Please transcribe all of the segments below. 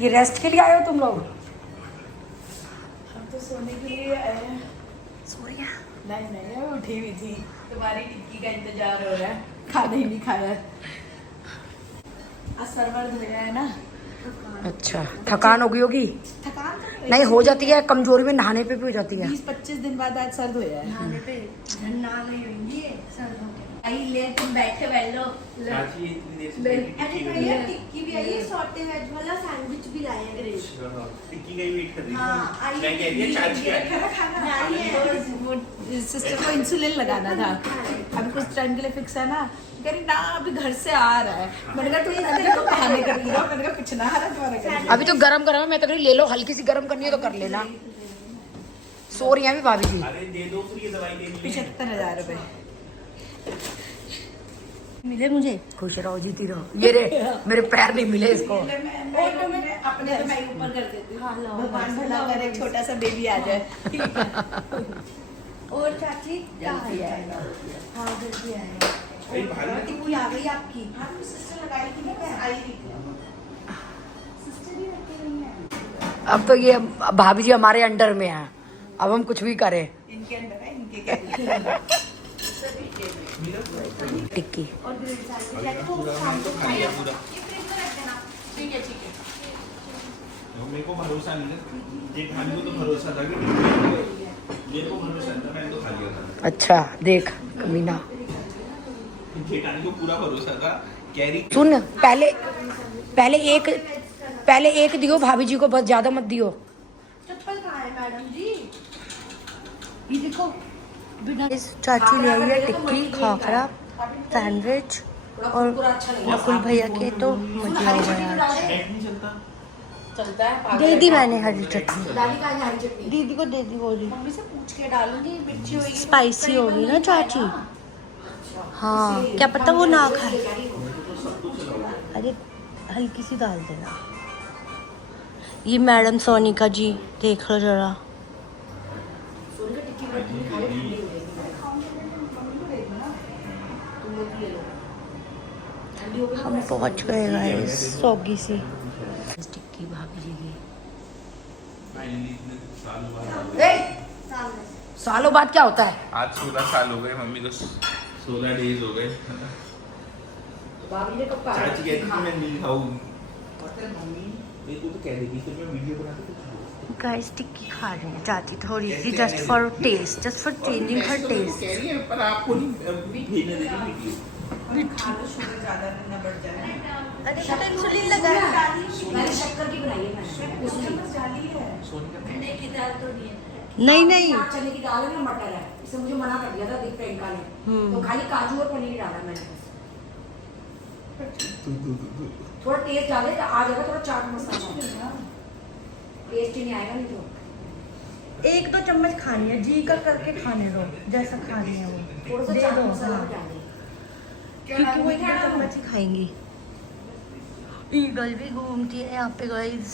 ये रेस्ट के लिए आए हो तुम लोग? हम तो सोने के लिए आए हैं। सो रही है? नहीं नहीं, मैं उठी हुई थी। तुम्हारी टिक्की का इंतजार हो रहा है, खाना ही नहीं खाया। आज सरवर धोया है ना। अच्छा, थकान हो गई होगी? थकान तो नहीं हो जाती है, कमजोरी में नहाने पे भी हो जाती है। 20-25 दिन बाद आज सर धोया है। नहाने पे नहा गई होंगी सर धो के। आई ले तुम बैठे बैठ लो। चाची इतनी देर से अरे भैया टिक्की भी आई है, सॉटे वेज वाला सैंडविच भी लाए हैं ग्रेवी। टिक्की का ही वेट कर रही हाँ, थी आई मैं कह रही है चाची आ रही वो सिस्टर को इंसुलिन लगाना था, अभी कुछ टाइम के लिए फिक्स है ना। कह रही ना अभी घर से आ रहा है। मैंने कहा तुम नंदन को बहाने कर लिया, मैंने कहा कुछ ना आ रहा तुम्हारा कर। अभी तो गरम गरम है, मैं तो कह रही ले लो, हल्की सी गरम करनी है तो कर लेना। सो रही हैं अभी भाभी जी। अरे दे दो फिर ये दवाई देनी है 75,000 रुपए मिले मुझे। खुश रहो, जीती रहो। मेरे पैर नहीं मिले इसको। अपने तो मैं ही ऊपर कर देती हूँ। हाँ, लो। भगवान भला करे एक छोटा सा बेबी आ जाए। और चाची जल्दी आएगा। हाँ जल्दी आएगा। अरे भाई टिक्की आ गई आपकी। हाँ तो सिस्टर लगाई थी ना, मैं आई थी। सिस्टर ही रखी हुई है। अब तो ये भाभी जी हमारे अंडर में है, अब हम कुछ भी करें। इनके अंदर है, इनके क्या टिक्की और ग्रेवी सैंडविच है तो पूरा शाम तो को खा लिया पूरा ये फ्रिज में रख देना। ठीक है ठीक है। मेरे को भरोसा नहीं है ये खाने को तो भरोसा था कि मेरे को भरोसा था मैंने तो खा लिया था अच्छा देख कमीना। ये खाने को पूरा भरोसा था कैरी सुन, पहले एक दियो भाभी जी को, बस ज्यादा मत दियो। चप्पल कहाँ है मैडम जी? ये देखो बिना इस चाची ले आई है टिक्की, खाखरा, सैंडविच और नकुल भैया के तो मजा हो गया। नेट नहीं चलता चलता है। दे दी मैंने हरी चटनी, दादी का हरी चटनी दीदी को दे दी बोली। मम्मी से पूछ के डालूंगी, मिर्ची होगी स्पाइसी होगी ना चाची। हाँ क्या पता वो ना खाए। अरे हल्की सी डाल देना। ये मैडम सोनिका जी देख लो जरा। हम पहुंच गए गाइस सौगी सी टिक्की भाभी जी की। फाइनली इतने साल बाद सालों बाद क्या होता है? आज 16 साल हो गए मम्मी को 16 डेज हो गए भाभी ने कब चाची कहती थी मैं नहीं खाऊंगी ये तो कह देगी फिर मैं वीडियो बना के कुछ गाइस टिक्की खा रही है चाची थोड़ी सी, just for taste, just for changing her taste. कह रही है पर आपको नहीं भेजने देगी वीडियो शुगर ज्यादा ना बढ़ जाए। अरे तो इंसुलिन लगा है। मैंने शक्कर की बनाई है, मैंने उसमें बस डाली है। चने की दाल तो नहीं है। नहीं चने की दाल है ना, मटर है, इसे मुझे मना कर दिया था दीप प्रियंका ने। तो खाली काजू और पनीर डाला मैंने बस। थोड़ा टेस्ट डाले तो आ जाएगा, थोड़ा चाट मसाला टेस्ट ही नहीं आएगा नहीं तो। एक दो चम्मच खानी है, जी का करके खाने दो जैसा खानी है वो। थोड़ा सा दे चाट दो, मसाला हाँ। डाल दे। क्योंकि वो एक दो चम्मच ही खाएंगी। ईगल भी घूमती है यहाँ पे गाइस।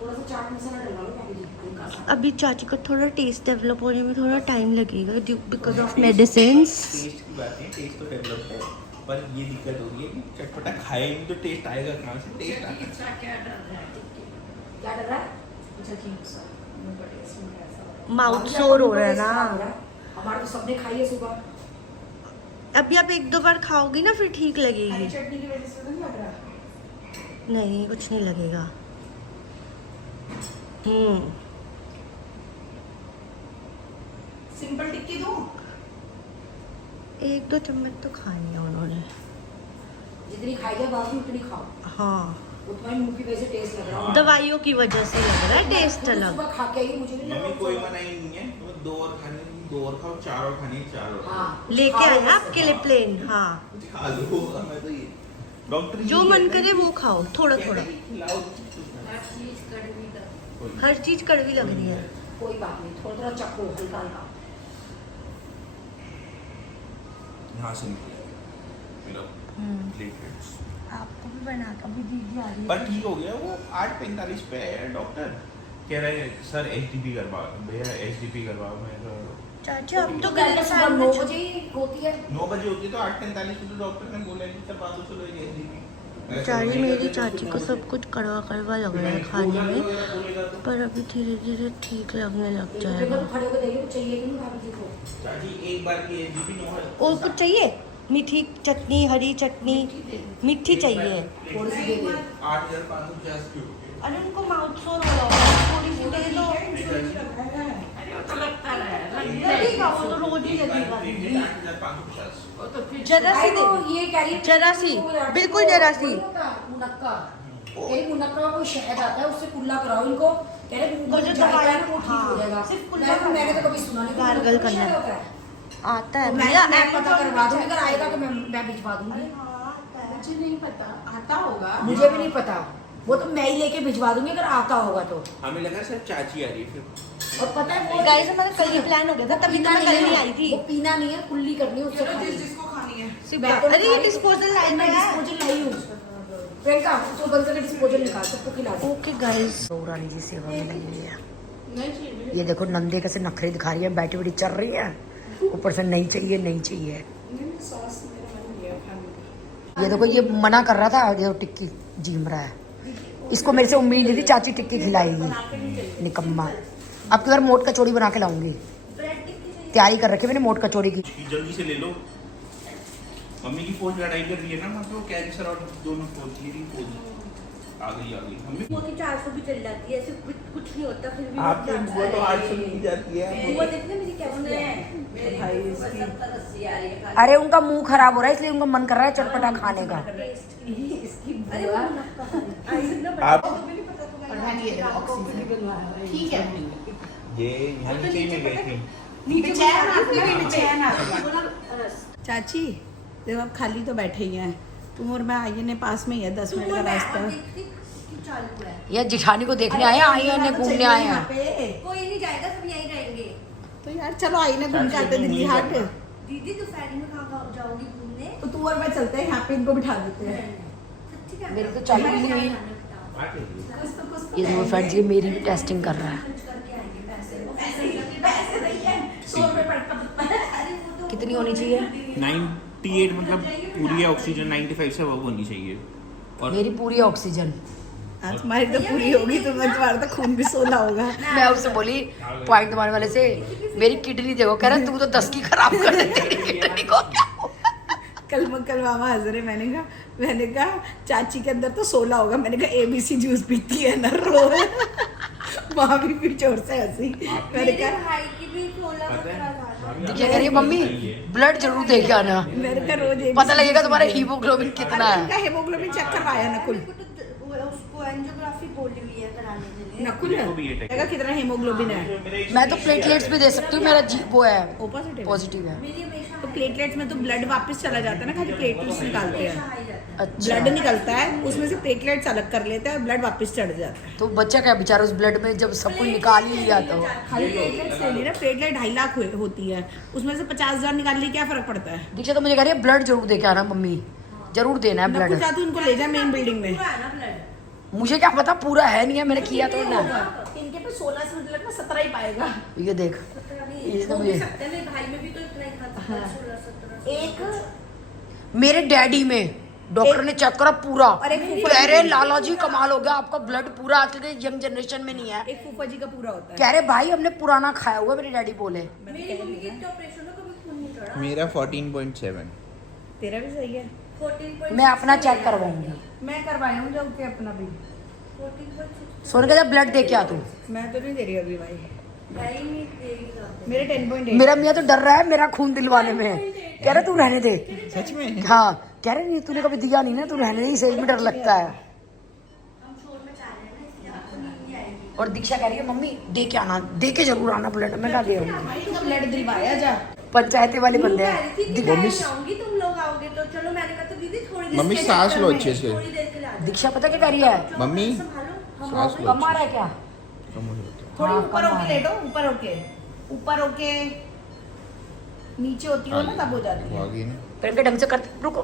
थोड़ा सा चाट मसाला डाल लो भाभी जी, हल्का सा। अभी चाची को थोड़ा टेस्ट डेवलप होने में थोड़ा टाइम लगेगा बिकॉज ऑफ मेडिसिन्स। टेस्ट की बात है, टेस्ट तो डेवलप है पर ये दिक्कत हो रही है कि चटपटा खाएंगे तो टेस्ट आएगा कहाँ से? टेस्ट आएगा क्या डर रहा है? अच्छा ठीक है। माउथ सोर हो रहा है ना। हमारे तो सबने खाई है सुबह। अभी आप एक दो बार खाओगी ना फिर ठीक हरी लगेगी। चटनी की वजह से तो नहीं लग रहा। नहीं कुछ नहीं लगेगा। सिंपल टिक्की दूं? एक दो चम्मच तो खानी है उन्होंने। जितनी खाई जाए बाकी उतनी खाओ। हाँ उतना ही मुंह की वजह से टेस्ट लग रहा है। दवाइयों की वजह से लग रहा है टेस्ट अलग। सुबह खा के आई, मुझे नहीं मम्मी लगा। कोई मनाही नहीं है तो 2 और खाने 2 और खाओ, 4 और खानी 4 और हाँ, लेके आए हैं आपके लिए प्लेन। हाँ खा लो। मैं तो ये डॉक्टर जो मन करे वो खाओ, थोड़ा थोड़ा। खिलाओ हर चीज कड़वी लग रही है। कोई बात नहीं, थोड़ा थोड़ा चखो, हल्का हल्का। यहाँ से निकले मेरा प्लेटलेट्स आपको भी बना कभी दीदी आ रही है। पर ठीक हो गया वो 8:45 पे है डॉक्टर कह रहे हैं सर एचडीपी करवा भैया एचडीपी करवाओ। मैं चाची अब तो पहले सुबह 9 बजे ही होती है। 9 बजे होती है तो 8:45 पे तो डॉक्टर ने बोला कि करवा दो चलो एक एचडीपी। बेचारी मेरी चाची को सब कुछ कड़वा कड़वा लग रहा है खाने में, पर अभी धीरे धीरे ठीक लगने लग जाएगा। एक बार की और कुछ चाहिए? मीठी चटनी, हरी चटनी, मीठी चाहिए। 8,550 की। अरे उनको माउथ सोर हो रहा है, थोड़ी सी दे दो। लगेगा, वो तो रोज ही लगेगा। 8,550। जरा सी दे, ये कह रही जरा सी, बिल्कुल जरा सी। मुनक्का मुनक्का कोई शहद आता है, उससे कुल्ला कराओ इनको। कह रहे वो जो दवाई वो ठीक हो जाएगा। सिर्फ कुल्ला मैंने तो कभी सुना नहीं। गार्गल करना शहद होता है। आता है तो भैया, मैं पता करवा दूंगी, अगर आएगा तो मैं भिजवा दूंगी। मुझे नहीं पता, आता होगा। मुझे भी नहीं पता, वो तो मैं ही लेके भिजवा दूंगी अगर आता होगा तो। हमें लगा सर चाची आ रही है फिर। और पता है वो गाइस हमारा कल ही प्लान हो गया था, तभी तो मैं कल नहीं आई थी। वो पीना नहीं है, कुल्ली करनी है उससे खानी है। जिसको खानी है। मैं तो अरे डिस्पोजल लाइन मैं में है। डिस्पोजल लाई हूँ। प्रियंका तो बंद करके डिस्पोजल निकाल, सबको खिला दो। ओके गाइस, रानी जी सेवा में लगी हुई है। ये देखो नंदे कैसे नखरे दिखा रही है, बैठी बैठी चल रही है, ऊपर से नहीं चाहिए नहीं चाहिए। ये देखो ये मना कर रहा था, ये टिक्की जीम रहा है। इसको मेरे से उम्मीद नहीं थी चाची टिक्की खिलाएगी, निकम्मा। अब की बार मोट कचौड़ी बना के लाऊंगी, तैयारी कर रखी है मैंने मोट कचौड़ी की। जल्दी से ले लो। मम्मी की पोज लड़ाई कर रही है ना, मतलब कैंसर और दोनों पोज, मेरी पोज आ गई मम्मी। वो तो 400 भी चल जाती है, ऐसे कुछ नहीं होता फिर भी। आपकी वो तो 800 मिल जाती है। वो देखना मेरी कैसे है। अरे उनका मुंह खराब हो रहा है, इसलिए उनका मन कर रहा है चटपटा खाने का। आप ठीक है। ये यहाँ नीचे में गई थी। चाची देखो अब खाली तो बैठे ही हैं, तुम और मैं आइए ने पास में ही है, 10 मिनट का रास्ता। ये जिठानी को देखने आए हैं, आई हैं घूमने आए हैं। कोई नहीं जाएगा, सब यहीं रहेंगे। तो यार चलो आई ना घूम के आते हैं दिल्ली हाट। दीदी दोपहर में कहाँ जाओगी घूमने? तो तू और मैं चलते हैं, यहाँ पे इनको बिठा देते हैं। मेरी तो चालू ही नहीं हुई। ये देखो फ्रेंड्स, ये मेरी भी टेस्टिंग कर रहा है। कितनी होनी चाहिए? 98 मतलब पूरी ऑक्सीजन 95 से अब होनी चाहिए। और मेरी पूरी ऑक्सीजन। आज तुम्हारी तो पूरी होगी, तुम्हारा तो खून भी 16 होगा। मैं उससे बोली पॉइंट मारने वाले से, मेरी किडनी देखो, कह रहा तू तो 10 की खराब कर दे, तेरी किडनी को क्या हुआ? कल मामा हंस रहे, मैंने कहा चाची के अंदर तो 16 होगा। मैंने कहा ABC जूस पीती है ना रो। माँ भी फिर जोर से हंसी। मैंने कहा भाई की भी 16 क्या कह रही है मम्मी, ब्लड जरूर दे के आना, मैंने कहा रोज पता लगेगा तुम्हारा हीमोग्लोबिन कितना है। इनका हेमोग्लोबिन चेक करवाया नकुल। उसको एंजियोग्राफी बोली हुई है कराने के लिए। नकुल देखा कितना हेमोग्लोबिन है। मैं तो प्लेटलेट्स भी दे सकती हूँ, मेरा जी वो है पॉजिटिव पॉजिटिव है। मेरी हमेशा तो प्लेटलेट्स में तो ब्लड वापस चला जाता है ना, खाली प्लेटलेट्स निकालते हैं। अच्छा, ब्लड निकलता है, उसमें से प्लेटलेट्स अलग कर लेते हैं और ब्लड वापस चढ़ जाता है। तो बच्चा क्या बेचारा उस ब्लड में जब सब कुछ निकाल ही लिया तो। खाली प्लेटलेट्स ले ली ना, प्लेटलेट 2.5 लाख होती है, उसमें से 50,000 निकाल ली, क्या फर्क पड़ता है? दीक्षा तो मुझे कह रही है ब्लड जरूर दे के आना मम्मी, जरूर देना है नकुल ब्लड। चाहती उनको ले जाए मेन बिल्डिंग में। मुझे क्या पता, पूरा है नहीं है, मैंने किया तो ना। इनके पे 16 से मुझे लगता 17 ही पाएगा। ये देख, इसने मुझे भाई में भी तो इतना ही था, 16-17। एक मेरे डैडी में डॉक्टर ने चेक करा पूरा, और एक फूफा कह रहे जी। लाला जी कमाल हो गया, आपका ब्लड पूरा आजकल के यंग जनरेशन में नहीं है। एक फूफा जी का पूरा होता है। कह रहे भाई हमने पुराना खाया हुआ, मेरे डैडी बोले। मेरी मम्मी की तो ऑपरेशन में कभी खून नहीं चढ़ा। मेरा 14.7। तेरा भी सही है। 14.6 मैं अपना चेक करवाऊंगी। मैं करवाया हूँ जाऊँ के अपना भी। 14.6 सोने का जब ब्लड दे के आ तू। मैं तो नहीं दे रही अभी भाई, भाई नहीं देगा। मेरे 10.8। मेरा मियाँ तो डर रहा है मेरा खून दिलवाने में, कह रहे तू रहने दे। सच में? हाँ, कह रहे नहीं तूने कभी दिया नहीं ना, तू रहने दे, इसे भी डर लगता है। हम शोर में चाह रहे हैं ना, इसलिए आपको नींद नहीं आएगी। और दीक्षा कह रही है मम्मी दे के आना, दे के जरूर आना ब्लड। मैं कहा दे आऊंगी। भाई तो ब्लड दिलवाया जा। पंचायती वाले बंदे हैं। मम्मी आऊंगी, तुम लोग आओगे तो चलो। मैंने कहा तो दीदी थोड़ी देर मम्मी के सांस चक्कर लो में, अच्छे से। थोड़ी देर के लिए आ जाओ। दीक्षा पता क्या कह रही है, मम्मी संभालो। सांस लो कम आ रहा है क्या? थोड़ी हाँ, ऊपर कम आ होके रहा है। लेटो, ऊपर होके नीचे होती हो ना तब हो जाती है। आगे ना। पैर के ढंग से करते, रुको।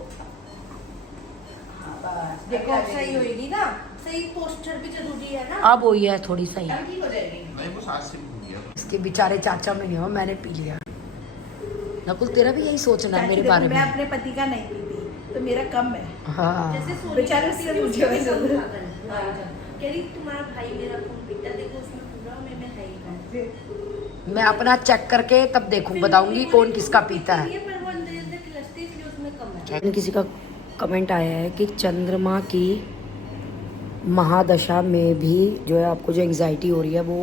देखो सही होएगी ना, सही पोस्टर भी जरूरी है ना। अब वही है थोड़ी सही। अब ठीक हो जाएगी। नहीं वो सांस से भी हो गया। इसके बेचारे चाचा में नहीं हो, मैंने पी लिया। नकुल तेरा भी यही सोचना है मेरे बारे मैं में। अपने पति का नहीं पीती, तो मेरा कम है। हाँ बेचारे से मुझे वैसे कह रही तुम्हारा भाई मेरा फोन पीता, देखो उसमें पूरा में है ही नहीं। मैं अपना चेक करके तब देखूं, बताऊंगी कौन किसका पीता है। पर वो अंदर अंदर खिलचते इसलिए उसमें कम है। किसी का कमेंट आया है कि चंद्रमा की महादशा में भी जो है आपको जो एंग्जाइटी हो रही है वो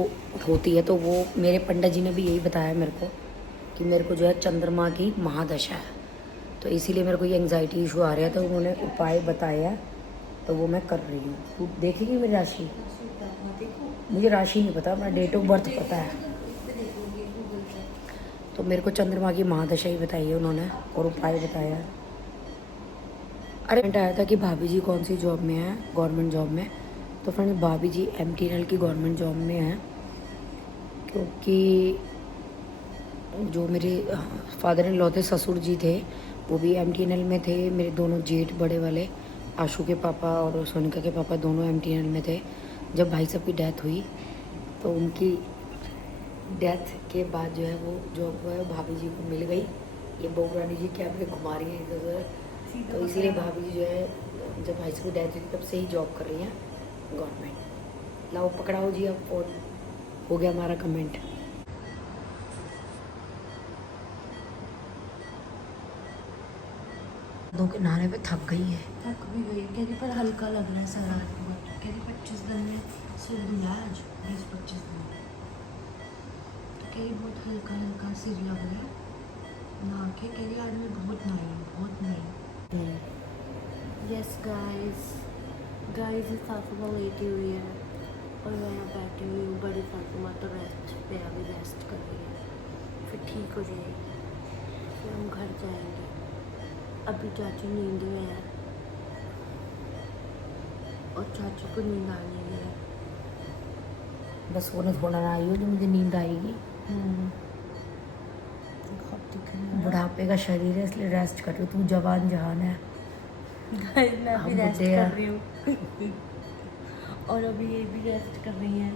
होती है, तो वो मेरे पंडित जी ने भी यही बताया मेरे को कि मेरे को जो है चंद्रमा की महादशा है, तो इसीलिए मेरे को ये एंग्जाइटी इशू आ रहा है, तो उन्होंने उपाय बताया तो वो मैं कर रही हूँ। तू देखेगी मेरी राशि? मुझे राशि नहीं पता, मेरा डेट ऑफ बर्थ पता है। तो मेरे को चंद्रमा की महादशा ही बताई है उन्होंने और उपाय बताया। अरे कमेंट आया था कि भाभी जी कौन सी जॉब में है, गवर्नमेंट जॉब में। तो फ्रेंड भाभी जी MTNL की गवर्नमेंट जॉब में है, क्योंकि जो मेरे फादर इन लॉ थे, ससुर जी थे, वो भी MTNL में थे। मेरे दोनों जेठ बड़े वाले, आशू के पापा और सोनिका के पापा, दोनों MTNL में थे। जब भाई साहब की डेथ हुई तो उनकी डेथ के बाद जो है वो जॉब जो है भाभी जी को मिल गई। ये बहू रानी जी कैमरे घुमा रही है इधर उधर, तो इसीलिए भाभी जी जो है जब भाई साहब की डेथ हुई तब से ही जॉब कर रही हैं गवर्नमेंट। लाओ पकड़ाओ जी, अब फोन हो गया हमारा कमेंट। दो के नहाने पे थक गई है। थक भी गई, कह रही पर हल्का लग रहा है सर आज बहुत। कह रही 25 दिन में सिर धुला आज, 20-25 दिन में, तो कह रही बहुत हल्का हल्का सिर लग रहा है नहा के। कह रही आज मैं बहुत नहाई हूँ, बहुत नहाई। यस गाइस ये सासू माँ लेटी हुई है और मैं यहाँ बैठी हुई हूँ। बड़ी सासू माँ तो रेस्ट पे अभी रेस्ट कर रही है, फिर ठीक हो जाएगी, फिर हम घर जाएंगे। अभी चाचू नींद में है और चाचू को नींद आने है। बस वो थोड़ा ना आई हो जो मुझे नींद आएगी। बहुत दिख रही है। बुढ़ापे का शरीर है इसलिए रेस्ट कर रही हूँ। तू जवान जहान है। गाइस मैं अभी हम रेस्ट बुड्ढे कर हैं। रही हूँ और अभी ये भी रेस्ट कर रही हैं।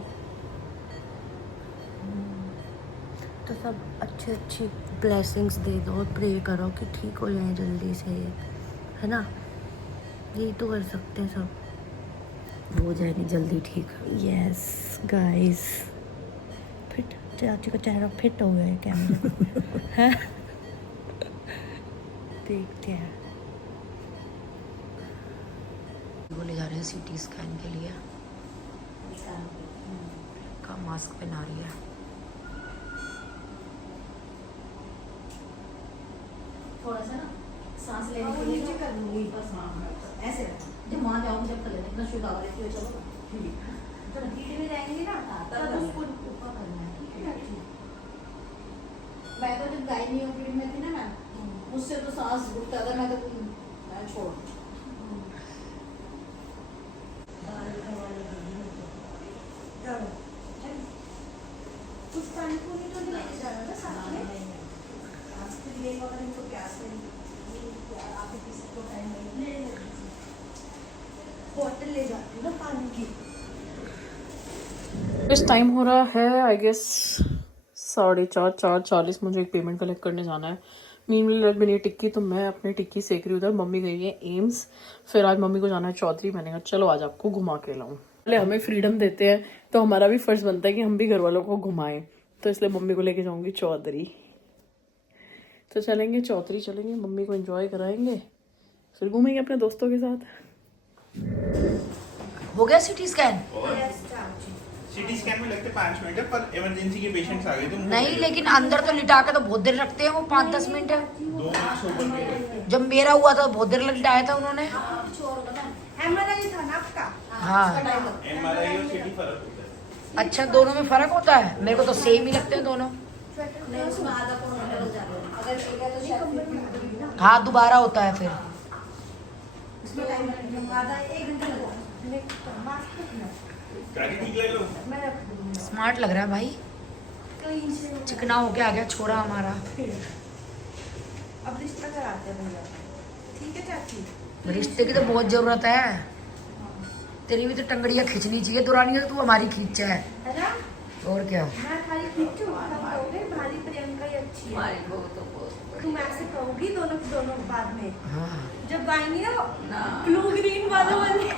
तो सब अच्छी ब्लेसिंग्स दे दो और प्रे करो कि ठीक हो जाए जल्दी से, है ना? यही तो कर सकते हैं सब। हो जाएगी जल्दी ठीक। यस गाइस, फिट चाचू का चेहरा फिट हो गया है कैमरे हैं? देखते हैं। वो ले जा रहे हैं CT स्कैन के लिए। का मास्क पहना रही है। थोड़ा सा ना सांस लेने के लिए कर लूंगी बस। ऐसे जब वहाँ जाओगे जब कर लेना, इतना शुद्ध आवाज रहती है। चलो जब भीड़ में रहेंगे ना तब उसको ऊपर करना है, ठीक है? मैं तो जब गायनी पीरियड में थी ना मैम, मुझसे तो सांस घुटता था, मैं तो मैं छोड़। कुछ पानी पूरी तो नहीं लेके जाना ना साथ में? ये अगर इनको प्यास लगी आपके किसी को टाइम नहीं, बॉटल ले जाती हूँ ना पानी की। इस टाइम हो रहा है आई गेस 4:40 मुझे एक पेमेंट कलेक्ट करने जाना है। मीनवाइल मेरी टिक्की, तो मैं अपनी टिक्की सेक रही हूँ उधर। मम्मी गई है एम्स, फिर आज मम्मी को जाना है चौधरी। मैंने कहा चलो आज आपको घुमा के लाऊं। पहले हमें फ्रीडम देते हैं तो हमारा भी फर्ज बनता है कि हम भी घर वालों को घुमाएं, तो इसलिए मम्मी को लेके जाऊंगी चौधरी। तो चलेंगे चौधरी, चलेंगे, मम्मी को एंजॉय कराएंगे, फिर घूमेंगे अपने दोस्तों के साथ। हो गया CT स्कैन? CT स्कैन में लगते 5 मिनट है, पर इमरजेंसी के पेशेंट्स आ गए तो नहीं, लेकिन अंदर तो लिटा के तो बहुत देर रखते हैं वो, 5-10 मिनट। 2 मिनट ओपन पे। जब मेरा हुआ था बहुत देर लिटाया था उन्होंने। MRI था ना आपका? हाँ MRI और CT फर्क होता है। अच्छा, दोनों में फर्क होता है? मेरे को तो सेम ही लगते हैं दोनों। नहीं उसमें आधा पौन घंटा लग जाता है, अगर एक है तो शायद फिर हाँ दोबारा होता है फिर। उसमें टाइम आधा 1 घंटा लग जाता है। गाड़ी ठीक ले लो। स्मार्ट लग रहा है भाई, चिकना होके आ गया छोरा हमारा। अब रिश्ता कराते हैं भैया, ठीक है चाची? रिश्ते की तो बहुत जरूरत है। तेरी भी तो टंगड़ियाँ खींचनी चाहिए दुरानी, तो तू हमारी खींच है ना? और क्या। मैं खाली खींचूं, तब कहोगे भारी प्रियंका ही अच्छी है। तुम ऐसे कहोगी दोनों दोनों बाद में हाँ जब गाएंगी ना ब्लू ग्रीन वालों वाली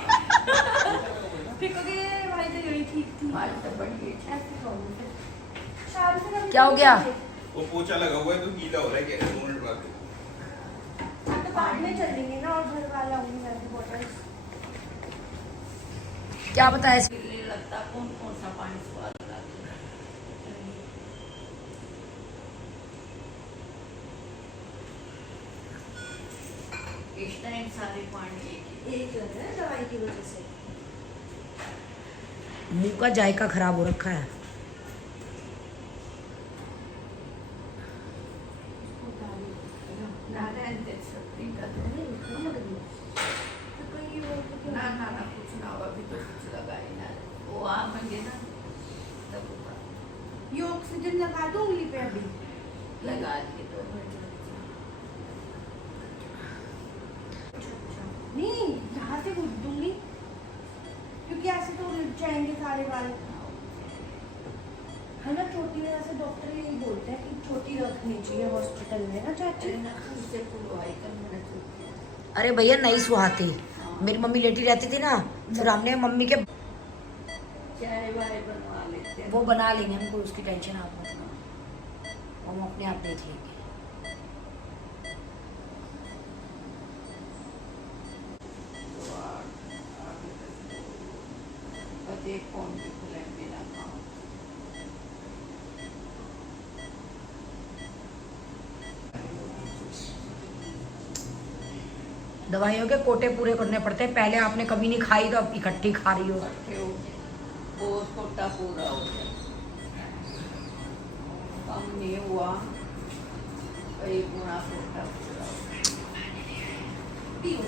फिर कहोगे भाई तो यही ठीक थी ऐसे कहोगे फिर। शाम से कभी क्या हो गया? वो पोछा लगा हुआ है तो गीला हो रहा है, कह रहे 2 मिनट बाद। हाँ, तो बाद में चलेंगे ना और घर वाला होंगे घर की बॉटल्स। क्या बताया? लगता कौन कौन सा पानी स्वाद इस टाइम सारे पानी एक लग रहा है दवाई की वजह से। मुंह का जायका खराब हो रखा है। ना कुछ ना होगा, अभी तो कुछ लगा ही ना, वो आ मंगे ना तब होगा। ये ऑक्सीजन लगा दो उंगली पे अभी। लगा दिए तो नहीं यहाँ से घुस दूंगी क्योंकि ऐसे तो उलट जाएंगे सारे बाल है ना। छोटी में ऐसे डॉक्टर यही बोलते हैं कि छोटी रखनी चाहिए हॉस्पिटल में ना चाची। उससे खुलवाई कर मैंने तो अरे भैया नहीं सुहाते। मेरी मम्मी लेटी रहती थी ना, फिर हमने मम्मी के चाय वाय बनवा लेते हैं। वो बना लेंगे, हमको उसकी टेंशन आप मत लो, हम अपने आप देख लेंगे। कौन भी खुलेंगे ना खाओ। दवाइयों के कोटे पूरे करने पड़ते हैं। पहले आपने कभी नहीं खाई तो अब इकट्ठी खा रही हो। वो कोटा पूरा हो गया, कम नहीं हुआ, कई गुना कोटा पूरा हो गया।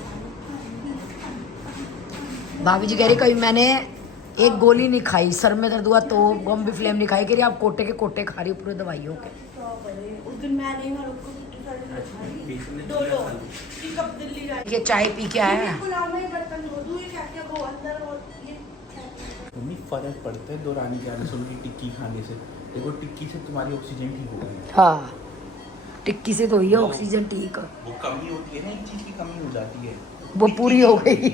भाभी जी कह रही कभी मैंने एक गोली नहीं खाई, सर में दर्द हुआ तो बम भी फ्लेम नहीं खाई। कह रही आप कोटे के कोटे खा रही हो पूरे दवाइयों के। उस दिन मैं नहीं मालूम को कितनी सारी दो कि कब दिल्ली जाए। ये चाय पी के आया है। बर्तन धो दूँ, ये क्या क्या वो अंदर और ये मम्मी फर्क पड़ता है दौरानी के लहसुन की टिक्की खाने से। देखो टिक्की से तुम्हारी ऑक्सीजन ठीक हो गई। हाँ टिक्की से तो ही है ऑक्सीजन ठीक। वो कमी होती है ना, एक चीज की कमी हो जाती है, वो पूरी हो गई।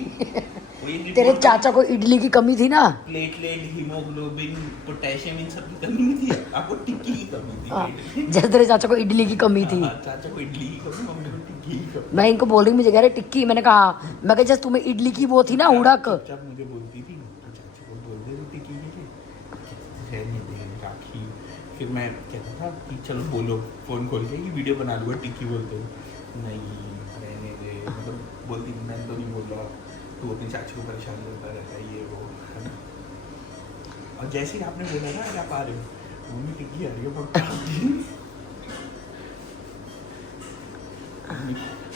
तेरे चाचा को इडली की कमी थी ना। प्लेटलेट, हीमोग्लोबिन, पोटेशियम, इन सब की कमी नहीं थी, आपको टिक्की की कमी थी। हाँ, जैसे तेरे चाचा को इडली की कमी थी। हाँ, चाचा को इडली की कमी, मम्मी को टिक्की की कमी। मैं इनको बोल रही मुझे कह रहे टिक्की। मैंने कहा मैं कहा जैसे तुम्हें इडली की वो थी ना उड़क। जब मुझे बोलती थी तो चाचा को बोल दे टिक्की की है नहीं देने राखी। फिर मैं कहता था कि चलो बोलो फोन खोल के कि वीडियो बना लूँगा टिक्की बोलते हो। नहीं रहने दे, मतलब बोलती मैं तो नहीं बोल रहा, तू अपनी चाची को परेशान करता रहता है ये वो, है ना। और जैसे ही आपने बोला ना क्या पा रहे हो, मम्मी टिक्की आ रही है पक्का।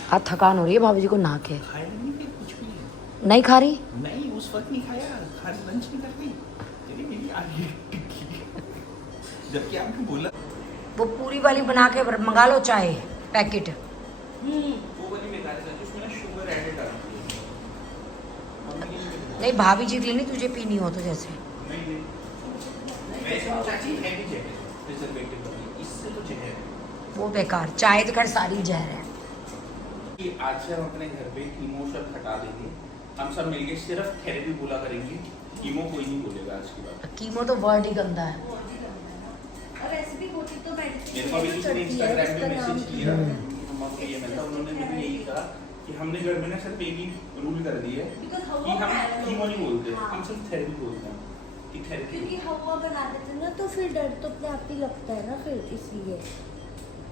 हाँ थकान हो रही है भाभी जी को नहा के। खाया नहीं फिर कुछ भी नहीं खा रही। नहीं, उस वक्त नहीं खाया, खाली लंच नहीं कर रही, तेरी मेरी आ रही है टिक्की। जबकि आपने बोला वो पूरी वाली बना के मंगा लो चाय पैकेट। वो वाली बेकार है, उसमें ना शुगर एडेड आ रही है। मम्मी ने मुझे नहीं भाभी जी के लिए नहीं, तुझे पीनी हो तो जैसे। नहीं मैं चाची है भी जहर प्रिजर्वेटिव वाली, इससे तो जहर है। वो बेकार चाय तो खैर सारी जहर है। कि आज से हम अपने घर पे कीमो सब हटा देंगे, हम सब मिलके सिर्फ थेरेपी बोला करेंगे, कीमो कोई नहीं बोलेगा आज की बात। कीमो तो वर्ड ही गंदा है। और ऐसे भी होती तो मेरे को अभी किसी ने इंस्टाग्राम पे मैसेज किया, मम्मा को ये मैं था, उन्होंने मुझे यही कहा कि हमने घर में ना सिर्फ एक ही रूल कर दिया है कि हम कीमो नहीं बोलते, हम सिर्फ थेरेपी बोलते हैं कि थेरेपी। क्योंकि हवा बना देते ना तो फिर डर तो अपने आप ही लगता है ना, फिर इसलिए।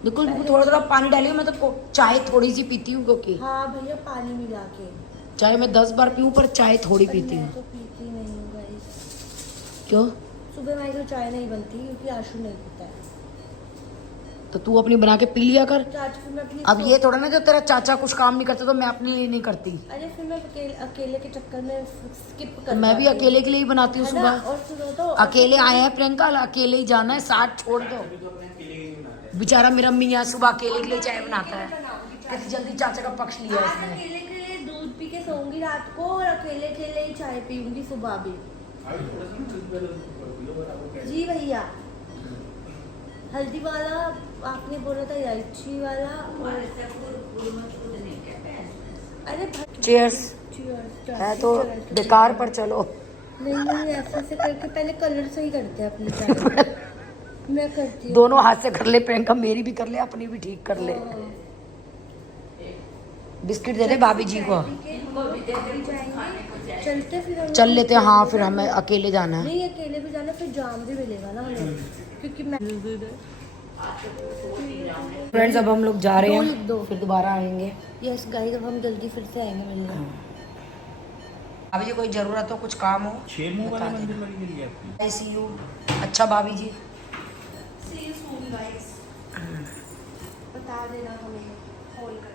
बिल्कुल थोड़ा थोड़ा पानी डालिए। मैं तो चाय थोड़ी सी पीती हूँ क्योंकि हाँ भैया पानी मिला के। चाय मैं 10 बार पीऊँ पर चाय थोड़ी पर पीती मैं हूँ। तो पीती नहीं हूँ गाइस। क्यों? सुबह हमारी तो चाय नहीं बनती क्योंकि आशु नहीं पीता है। तो तू अपनी बना के पी लिया कर। चाची फिर मैं अपनी अब ये थोड़ा ना जो तेरा चाचा कुछ काम नहीं करता तो मैं अपने लिए नहीं करती। अरे फिर मैं अकेले के चक्कर में स्किप तो कर मैं भी जाती हूँ। अकेले के लिए ही बनाती हूँ है ना? सुबह। और सुनो तो अकेले आए हैं प्रियंका, अकेले ही जाना है, साथ छोड़ दो। अभी तो अपने अकेले ही बनाते हैं। बेचारा मेरा मियाँ सुबह अकेले के लिए चाय बनाता है। कितनी जल्दी चाचा का पक्ष लिया आज उसने। अकेले के लिए दूध पी के सोऊंगी रात को और अकेले के लिए ही चाय पीऊंगी सुबह भी। अभी थोड़ा सा ना जल्दी वाला उसको कर दियो और आपको जी भैया। हल्दी वाला आपने बोला था, इलायची वाला और अरे चीयर्स cheers, है तो बेकार पर चलो। नहीं ऐसे करके पहले कलर सही करते हैं अपनी चाय। मैं करती हूँ। दोनों हाथ से कर ले प्रियंका, मेरी भी कर ले अपनी भी ठीक कर ले। बिस्किट दे दे भाभी जी को। चलते फिर हम चल लेते हैं, हाँ फिर हमें अकेले जाना है। नहीं अकेले भी जाना, फिर जाम भी मिलेगा ना हमें, क्योंकि मैं फ्रेंड्स अब हम लोग जा रहे दो लिख हैं, दो। फिर दोबारा आएंगे। यस गाइस, अब हम जल्दी फिर से आएंगे मिलने। भाभी जी कोई जरूरत हो, कुछ काम हो, शेर मुंह वाले मंदिर वाली गली है आपकी। आई सी यू। अच्छा भाभी जी, बता देना हमें कॉल कर